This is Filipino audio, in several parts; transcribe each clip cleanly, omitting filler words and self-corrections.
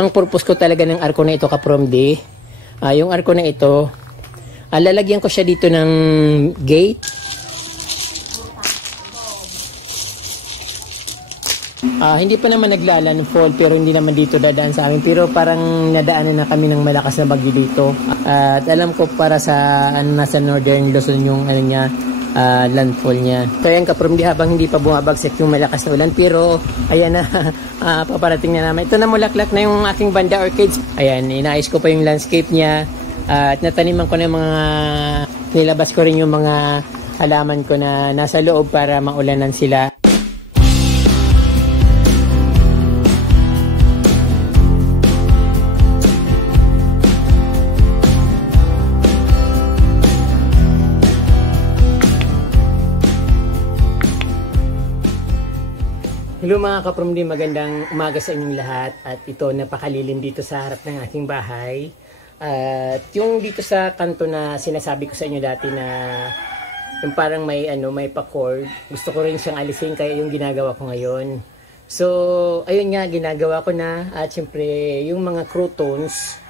Ang purpose ko talaga ng arko na ito ka-promdi, yung arko na ito, lalagyan ko siya dito ng gate. Hindi pa naman naglalandfall pero hindi naman dito dadaan sa amin. Pero parang nadaanan na kami ng malakas na bagyo dito. At alam ko para sa nasa Northern Luzon yung niya, landfall niya. Kaya ang ka-promdi habang hindi pa bumabagsak yung malakas na ulan. Pero ayan na, paparating na naman. Ito na mulaklak na yung aking banda orchids. Ayan, inaayos ko pa yung landscape niya. At nataniman ko na yung mga, nilabas ko rin yung mga halaman ko na nasa loob para maulanan sila. Hello mga ka-promdi, magandang umaga sa inyong lahat. At ito, napakalilim dito sa harap ng aking bahay. At yung dito sa kanto na sinasabi ko sa inyo dati na yung parang may pa-cord, gusto ko rin siyang alisin kaya yung ginagawa ko ngayon. So, ayun nga, ginagawa ko na. At syempre, yung mga croutons,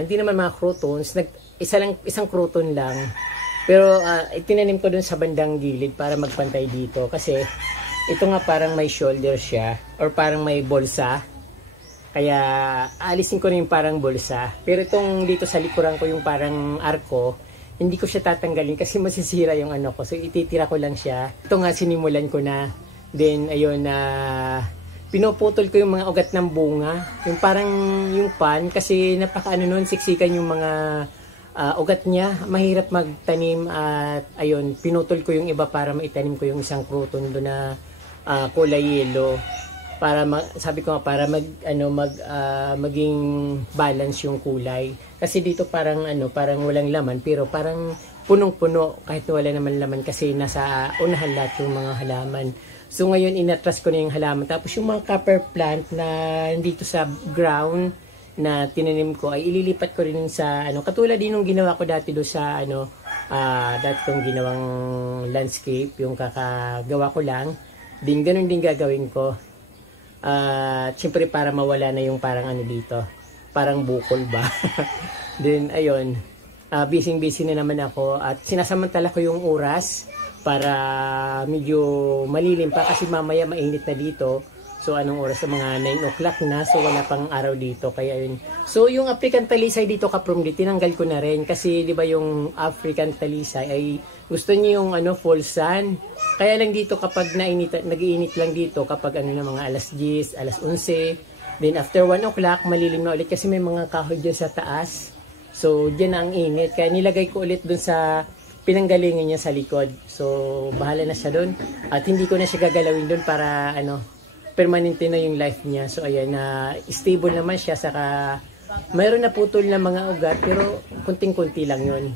hindi naman mga croutons, isang crouton lang. Pero itinanim ko dun sa bandang gilid para magpantay dito kasi ito nga parang may shoulder siya or parang may bolsa. Kaya alisin ko na yung parang bolsa. Pero itong dito sa likuran ko yung parang arko, hindi ko siya tatanggalin kasi masisira yung ko. So ititira ko lang siya. Ito nga sinimulan ko na. Then ayun na pinuputol ko yung mga ugat ng bunga. Yung parang yung pan kasi nun siksikan yung mga ugat niya. Mahirap magtanim at ayun pinutol ko yung iba para maitanim ko yung isang crouton doon na kulay yellow para sabi ko nga para maging balance yung kulay kasi dito parang parang walang laman pero parang punong-puno kahit wala naman laman kasi nasa unahan lahat yung mga halaman. So ngayon inatras ko na yung halaman tapos yung mga copper plant na dito sa ground na tinanim ko ay ililipat ko rin sa katulad din nung ginawa ko dati do sa dati kong ginawang landscape yung kakagawa ko lang. Din ganun din gagawin ko. Siyempre para mawala na yung parang dito. Parang bukol ba. Then ayun. Busy na naman ako at sinasamantala ko yung oras para medyo malilim pa kasi mamaya mainit na dito. So anong oras? Mga 9 o'clock na. So wala pang araw dito. Kaya yun. So yung African talisay dito ka-promdi, tinanggal ko na rin. Kasi di ba yung African talisay ay gusto niyo yung full sun. Kaya lang dito kapag nag-iinit lang dito kapag na mga alas 10, alas 11. Then after 1 o'clock malilim na ulit kasi may mga kahoy dyan sa taas. So dyan na ang init. Kaya nilagay ko ulit dun sa pinanggalingan niya sa likod. So bahala na siya dun. At hindi ko na siya gagalawin dun para permanente na yung life niya. So ayan na stable naman siya saka mayroon na putol na mga ugat pero kunting-kunti lang yun.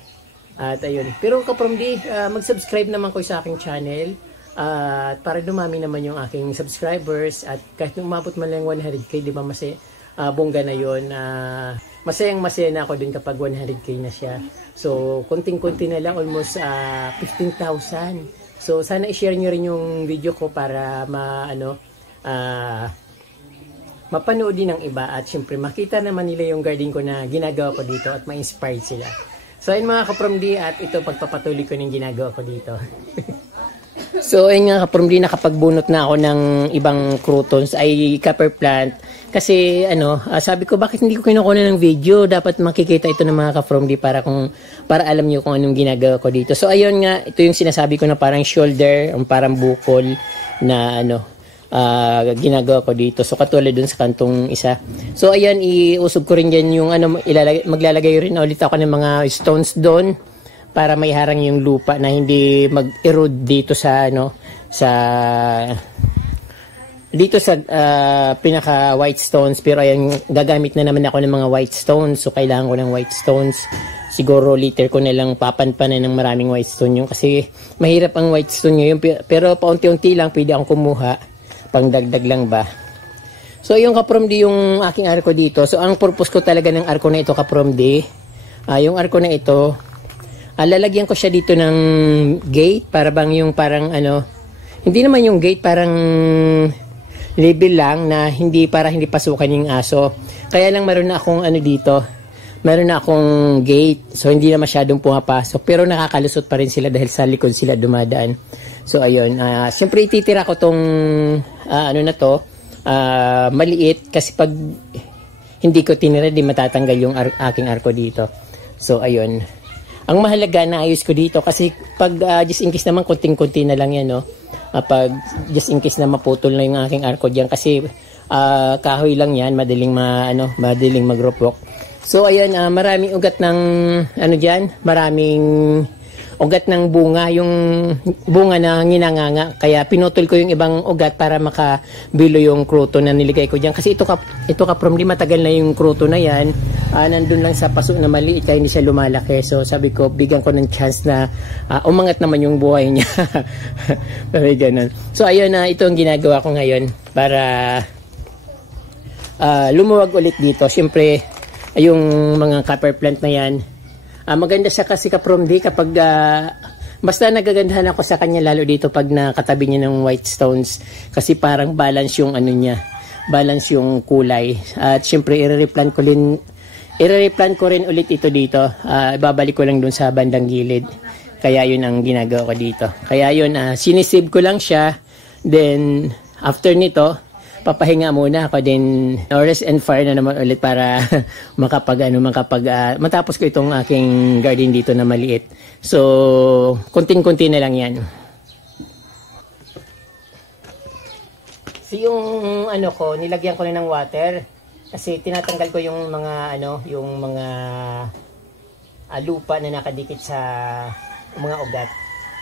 At ayun. Pero ka-promdi, mag-subscribe naman ko sa aking channel at para dumami naman yung aking subscribers at kahit umabot man lang 100k, di ba bongga na yun. Masayang-masaya na ako din kapag 100k na siya. So kunting-kunti na lang, almost 15,000. So sana i-share nyo rin yung video ko para mapanood din ng iba at syempre makita naman nila yung garden ko na ginagawa ko dito at ma-inspired sila. So ayun mga ka-promdi at ito pagpapatuloy ko ng ginagawa ko dito. So ayun nga ka-promdi, nakapagbunot na ako ng ibang croutons ay copper plant kasi sabi ko bakit hindi ko kinukuha ng video, dapat makikita ito ng mga ka-promdi para alam niyo kung anong ginagawa ko dito. So ayun nga, ito yung sinasabi ko na parang shoulder, parang bukol na ginagawa ko dito. So katulad dun sa kantong isa. So ayan, iusog ko rin dyan yung maglalagay rin ulit ako ng mga stones doon para may harang yung lupa na hindi mag-erode dito sa pinaka white stones. Pero ayan, gagamit na naman ako ng mga white stones. So kailangan ko ng white stones. Siguro liter ko na lang papanpanan ng maraming white stone yung kasi mahirap ang white stone ngayon. Pero paunti-unti lang pwede akong kumuha. Pangdagdag lang ba. So yung ka-promdi yung aking arko dito. So ang purpose ko talaga ng arko na ito ka-promdi, yung arko na ito, lalagyan ko siya dito ng gate para bang yung parang hindi naman yung gate, parang level lang na hindi para hindi pasukan yung aso. Kaya lang meron na akong ano dito, meron na akong gate. So hindi na masyadong pumapasok pero nakakalusot pa rin sila dahil sa likod sila dumadaan. So ayun, siyempre ititira ko tong ano na to, maliit kasi pag hindi ko tinira di matatanggal yung aking arko dito. So ayun. Ang mahalaga na ayos ko dito kasi pag just in case naman kunting-kunti na lang yan, no. Pag just in case na maputol na yung aking arko diyan kasi kahoy lang yan, madaling magropok. So ayun, maraming ugat ng ano diyan, maraming ugat ng bunga, yung bunga na nginanganga. Kaya pinutol ko yung ibang ugat para makabilo yung kruto na niligay ko diyan. Kasi ito ka from di matagal na yung kruto na yan. Nandun lang sa paso na maliit kaya hindi siya lumalaki. So sabi ko, bigyan ko ng chance na umangat naman yung buhay niya. Ganun. So ayun, ito ang ginagawa ko ngayon para lumuwag ulit dito. Siyempre, yung mga copper plant na yan, maganda siya kasi ka-promdi kapag basta nagagandahan ako sa kanya lalo dito pag nakatabi niya ng white stones kasi parang balance yung ano niya, balance yung kulay. At syempre i-replant ko rin ulit ito dito. Ibabalik ko lang dun sa bandang gilid. Kaya yun ang ginagawa ko dito. Kaya yun, sinisave ko lang siya. Then after nito papahinga muna ako, din rest and fire na naman ulit para matapos ko itong aking garden dito na maliit. So kunting-kunti na lang yan. So yung ano ko, nilagyan ko na ng water kasi tinatanggal ko yung mga lupa na nakadikit sa mga ugat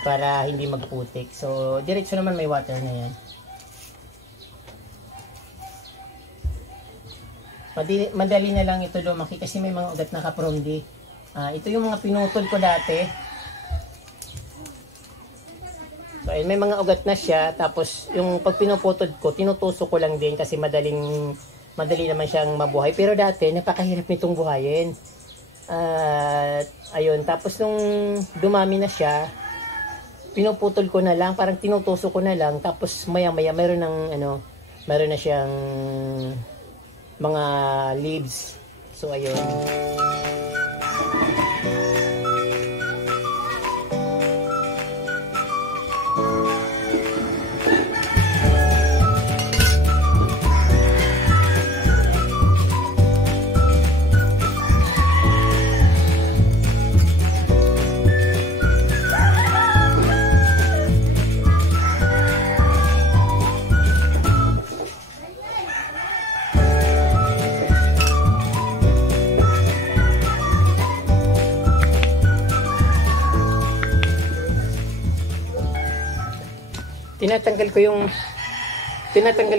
para hindi magputik. So diretso naman may water na yan. Madali na lang ito lumaki kasi may mga ugat na ka-promdi. Ito yung mga pinutol ko dati. So, may mga ugat na siya. Tapos, yung pag pinuputol ko, tinutusok ko lang din kasi madali naman siyang mabuhay. Pero dati, napakahirap nitong buhayin. Ayun. Tapos, nung dumami na siya, pinuputol ko na lang. Parang tinutusok ko na lang. Tapos, maya-maya, meron na siyang mga leaves. So ayun. Tinatanggal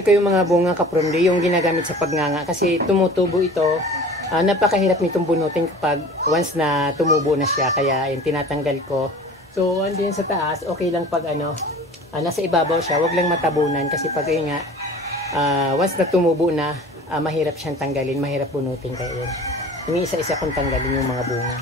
ko yung mga bunga ka-promdi, yung ginagamit sa pagnganga kasi tumutubo ito. Napakahirap nitong bunutin kapag once na tumubo na siya, kaya yung tinatanggal ko. So andun sa taas, okay lang pag nasa ibabaw siya, wag lang matabunan kasi pag nga once na tumubo na, mahirap siyang tanggalin, mahirap bunutin, kaya yun. Iniisa-isa kong tanggalin yung mga bunga.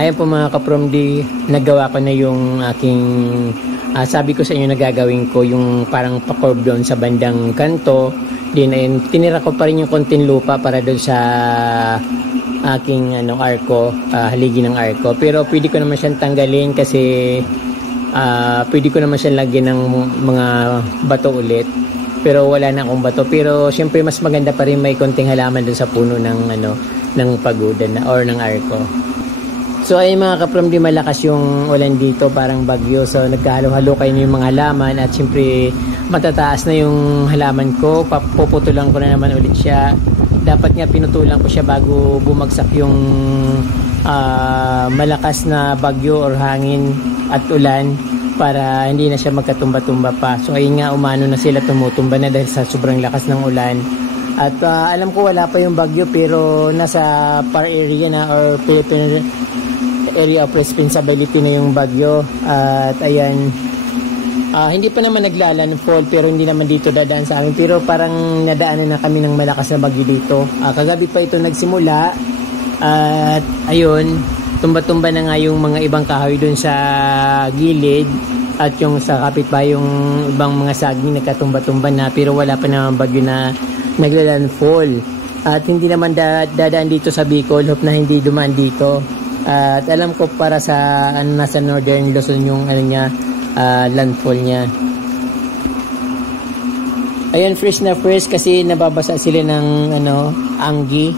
Ayan po mga ka-Promdi, nagawa ko na yung aking, sabi ko sa inyo na gagawin ko yung parang pa-curve doon sa bandang kanto. Din ayun, tinira ko pa rin yung konting lupa para doon sa aking arko, haligi ng arko. Pero pwede ko naman siyang tanggalin kasi pwede ko naman siyang lagyan ng mga bato ulit. Pero wala na akong bato. Pero syempre mas maganda pa rin may konting halaman doon sa puno ng pagoda na, or ng arko. So ay mga ka-Promdi, malakas yung ulan dito, parang bagyo. So nagkahalo-halo kayo yung mga halaman at siyempre matataas na yung halaman ko. Puputulan ko na naman ulit siya. Dapat nga pinutulan ko siya bago bumagsak yung malakas na bagyo or hangin at ulan para hindi na siya magkatumba-tumba pa. So ayun nga, umano na sila, tumutumba na dahil sa sobrang lakas ng ulan. At alam ko wala pa yung bagyo pero nasa PAR area na or Philippine Area of Responsibility na yung bagyo. At ayan, hindi pa naman naglalandfall pero hindi naman dito dadaan sa amin, pero parang nadaanan na kami ng malakas na bagyo dito. Kagabi pa ito nagsimula at ayun, tumba-tumba na nga yung mga ibang kahoy dun sa gilid at yung sa kapitbahay yung ibang mga saging nagkatumba-tumba na, pero wala pa naman bagyo na naglalandfall. At hindi naman dadaan dito sa Bicol, hope na hindi dumaan dito. At alam ko para sa nasa Northern Luzon yung landfall niya. Ayan, fresh na fresh kasi nababasa sila ng anggi,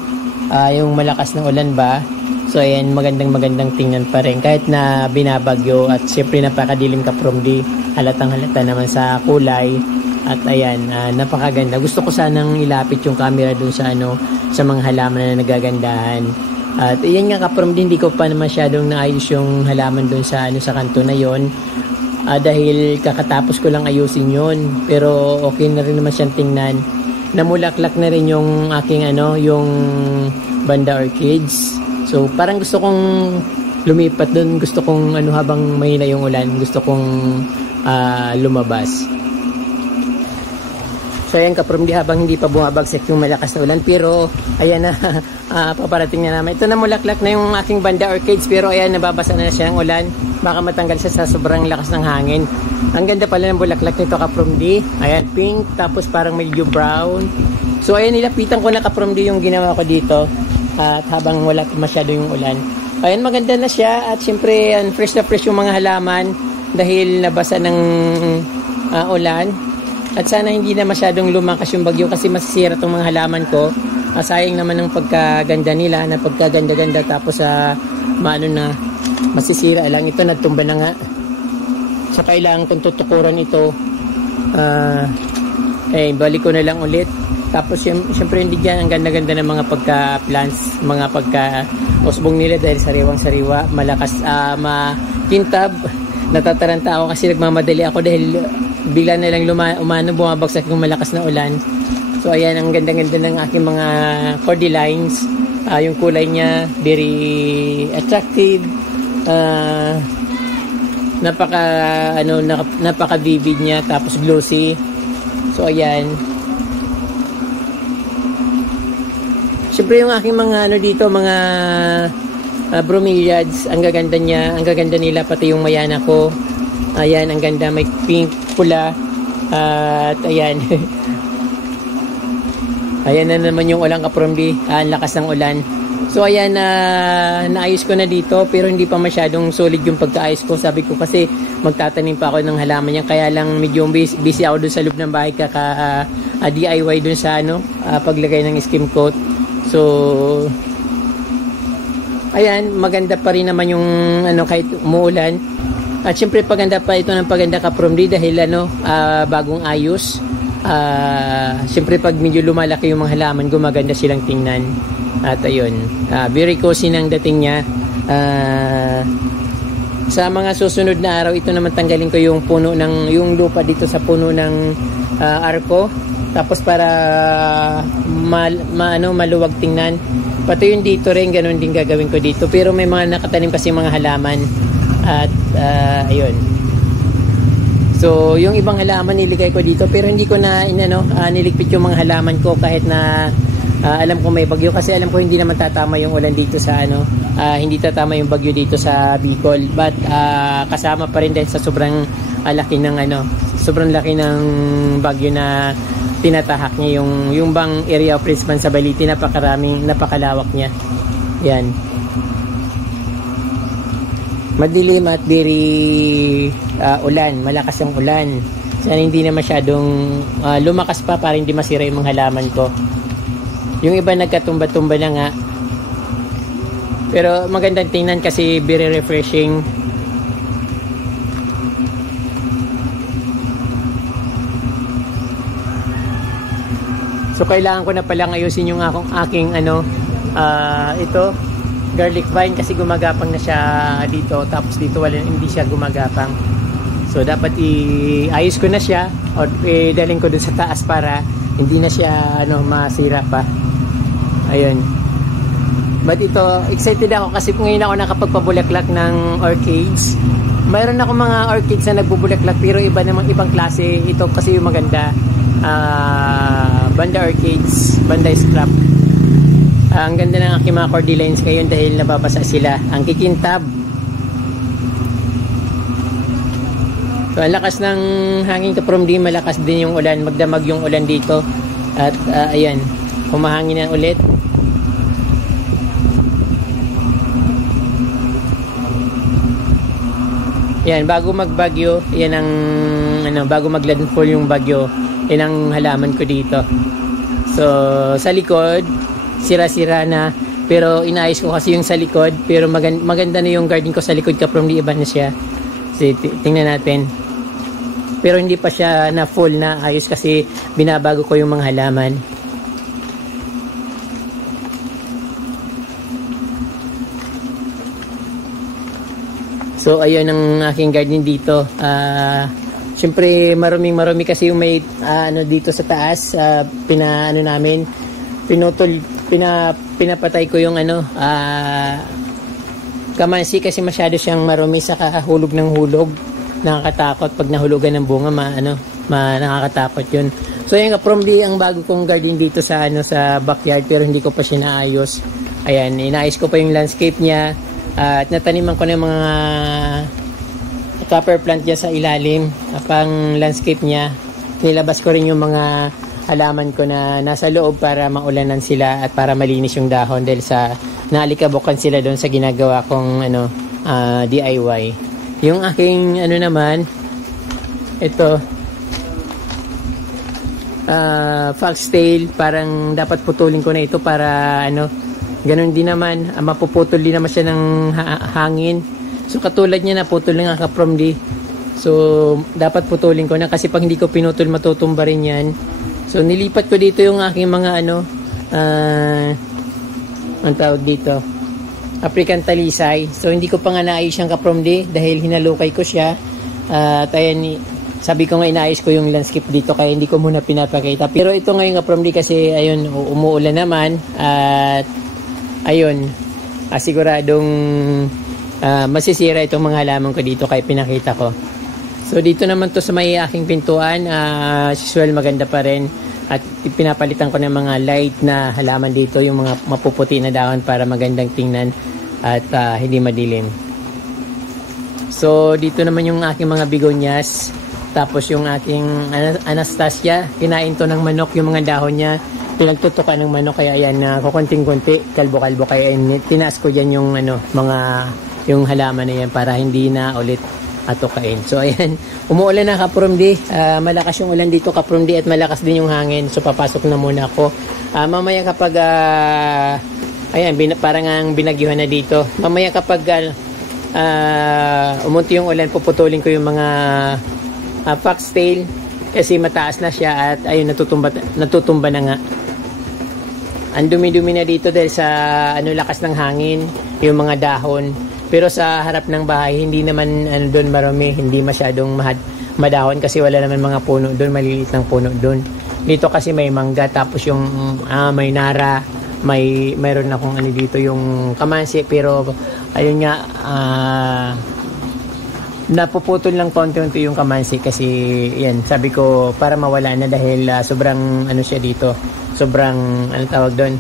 yung malakas na ulan ba. So ayan, magandang tingnan pa rin kahit na binabagyo. At syempre napakadilim ka-Promdi, halatang halata naman sa kulay. At ayan, napakaganda. Gusto ko sanang ilapit yung camera dun sa sa mga halaman na nagagandahan. At iyan nga ka-Promdi, hindi ko pa masyadong naayos yung halaman doon sa sa kanto na yon, dahil kakatapos ko lang ayusin yon. Pero okay na rin naman siyang tingnan. Namulaklak na rin yung aking yung banda orchids. So parang gusto kong lumipat doon, gusto kong habang mahina yung ulan, gusto kong lumabas. So ayan ka-Promdi, habang hindi pa bumabagsak yung malakas na ulan, pero ayan na, paparating na naman. Ito na, mulaklak na yung aking banda orchids, pero ayan, nababasa na siya ng ulan. Baka matanggal siya sa sobrang lakas ng hangin. Ang ganda pala ng bulaklak nito ka-Promdi. Ayan, pink, tapos parang medyo brown. So ayan, nilapitan ko na ka-Promdi yung ginawa ko dito. At habang wala masyado yung ulan. Ayan, maganda na siya. At syempre, fresh na fresh yung mga halaman dahil nabasa ng ulan. At sana hindi na masyadong lumakas yung bagyo kasi masisira itong mga halaman ko. Sayang naman ng pagkaganda nila, na pagkaganda-ganda tapos na masisira lang. Ito nagtumba na nga. So kailangan kong tutukuran ito. Balik ko na lang ulit. Tapos syempre hindi dyan, ang ganda-ganda ng mga pagka-plants, mga pagka-usbong nila dahil sariwang-sariwa, malakas, makintab. natataranta ako kasi nagmamadali ako dahil bigla na lang bumabagsak yung malakas na ulan. So ayan, ang ganda-ganda ng aking mga cordylines. Yung kulay niya very attractive. Napaka vivid niya, tapos glossy. So ayan. Siyempre yung aking mga dito, mga bromeliads, ang gaganda niya, ang gaganda nila, pati yung mayana ko. Ayan, ang ganda, may pink, pula, at ayan. Ayan na naman yung ulang kapromdi, ang lakas ng ulan. So ayan, naayos ko na dito, pero hindi pa masyadong solid yung pagkaayos ko. Sabi ko kasi magtatanim pa ako ng halaman niya, kaya lang medyo busy ako dun sa loob ng bahay, DIY dun sa paglagay ng skim coat. So ayan, maganda pa rin naman yung kahit umuulan. At syempre paganda pa ito ng paganda kapromdi dahil bagong ayos. Syempre pag medyo lumalaki yung mga halaman, gumaganda silang tingnan. At ayun, very cozy ng dating niya. Sa mga susunod na araw, ito naman tanggalin ko yung yung lupa dito sa puno ng arko. Tapos para maluwag tingnan. Pati yung dito rin, ganun din gagawin ko dito. Pero may mga nakatanim kasi mga halaman. At ayun. So, yung ibang halaman niligay ko dito, pero hindi ko na niligpit yung mga halaman ko kahit na alam ko may bagyo, kasi alam ko hindi naman tatama yung ulan dito sa hindi tatama yung bagyo dito sa Bicol. But kasama pa rin dahil sa sobrang laki ng sobrang laki ng bagyo na tinatahak niya yung bang area of responsibility. Napakalawak niya. Yan. Madilim at very ulan, malakas ang ulan. Sana hindi na masyadong lumakas pa para hindi masira yung mga halaman ko. Yung iba nagkatumba-tumba na nga. Pero magandang tingnan kasi very refreshing. So kailangan ko na palang ayusin yung aking ito garlic vine kasi gumagapang na siya dito, tapos dito hindi siya gumagapang. So dapat iayos ko na siya o dalhin ko dun sa taas para hindi na siya masira pa. Ayun. But ito, excited ako kasi ngayon ako nakapagpabulaklak ng orchids. Mayroon ako mga orchids na nagbubulaklak pero ibang klase. Ito kasi yung maganda. Banda orchids, banda scrap. Ang ganda ng aking mga cordylines ngayon dahil nababasa sila. Ang kikintab. So, ang lakas ng hangin kapromdi, malakas din yung ulan. Magdamag yung ulan dito. At ayan, humahangin na ulit. Yan, bago magbagyo, yan ang bago maglandfall yung bagyo, yan ang halaman ko dito. So, sa likod, sira-sira na, pero inaayos ko kasi yung sa likod, pero maganda na yung garden ko sa likod kapromdi, iba na siya. So, tingnan natin. Pero hindi pa siya na full na ayos kasi binabago ko yung mga halaman. So ayun ang aking garden dito. Siyempre marami kasi yung may dito sa taas, namin pinapatay ko yung kamansi kasi masyado siyang marumi, saka hulog ng hulog. Nakakatakot pag nahulugan ng bunga, nakakatakot yun. So yung kapromdi, ang bago kong garden dito sa sa backyard, pero hindi ko pa siya naayos. Ayan, inaayos ko pa yung landscape niya. At nataniman ko na yung mga copper plant niya sa ilalim, pang landscape niya. Nilabas ko rin yung mga halaman ko na nasa loob para maulanan sila at para malinis yung dahon dahil sa naalikabukan sila doon sa ginagawa kong DIY. Yung aking naman, ito foxtail, parang dapat putulin ko na ito para ganun din naman, mapuputol din naman siya ng hangin. So katulad niya, naputol na nga kapromdi. So dapat putulin ko na kasi pag hindi ko pinutol, matutumba rin yan. So nilipat ko dito yung aking mga ang tawag dito, African talisay. So hindi ko pa nga naayos yung kapromdi dahil hinalukay ko siya. At ayan, sabi ko nga inaayos ko yung landscape dito kaya hindi ko muna pinapakita. Pero ito ngayon kapromdi kasi ayun, umuulan naman. At ayun, siguradong masisira itong mga halaman ko dito kaya pinakita ko. So dito naman to sa may aking pintuan, usual maganda pa rin. At pinapalitan ko ng mga light na halaman dito, yung mga mapuputi na dahon para magandang tingnan at hindi madilim. So dito naman yung aking mga begonias. Tapos yung aking Anastasia, kinain to ng manok yung mga dahon niya. Pinagtutukan ng manok kaya ayan na kukunting-kunti, kalbo-kalbo kaya tinaas ko dyan yung yung halaman na yan para hindi na ulit atukain. So ayan, umuulan na kapromdi. Malakas yung ulan dito kapromdi at malakas din yung hangin. So papasok na muna ako. Mamaya kapag ayan, parang ang binagyuhan na dito. Mamaya kapag umunti yung ulan, puputulin ko yung mga foxtail kasi mataas na siya at ayun, natutumba na nga. Ang dumi-dumi na dito dahil sa lakas ng hangin, yung mga dahon. Pero sa harap ng bahay, hindi naman doon marami, hindi masyadong madahon kasi wala naman mga puno doon, maliliit ng puno doon. Dito kasi may mangga, tapos yung may nara, mayroon akong dito yung kamansi, pero ayun nga, napuputol lang konti-unti yung kamansi kasi yan, sabi ko para mawala na dahil sobrang siya dito, sobrang tawag doon,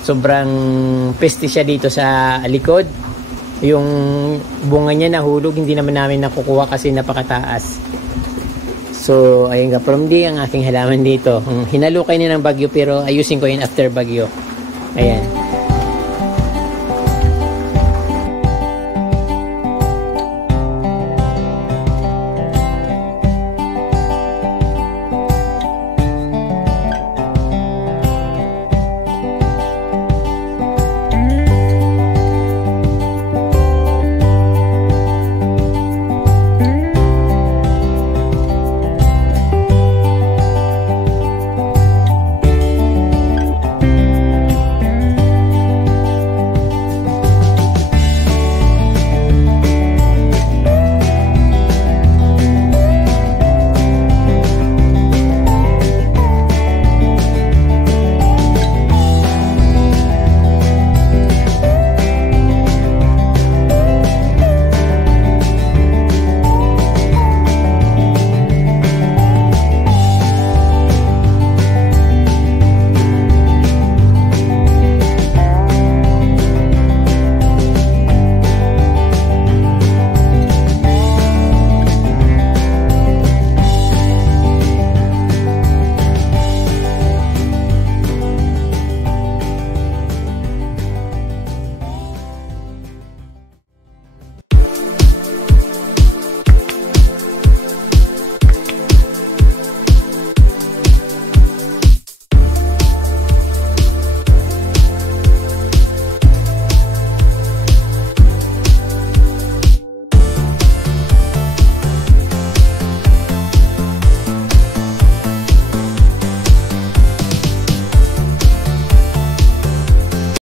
sobrang peste siya dito sa likod. Yung bunga niya nahulog, hindi naman namin nakukuha kasi napakataas. So ayun kapromdi ang aking halaman dito. Hinalukay niya ng bagyo pero ayusin ko yun after bagyo. Ayan.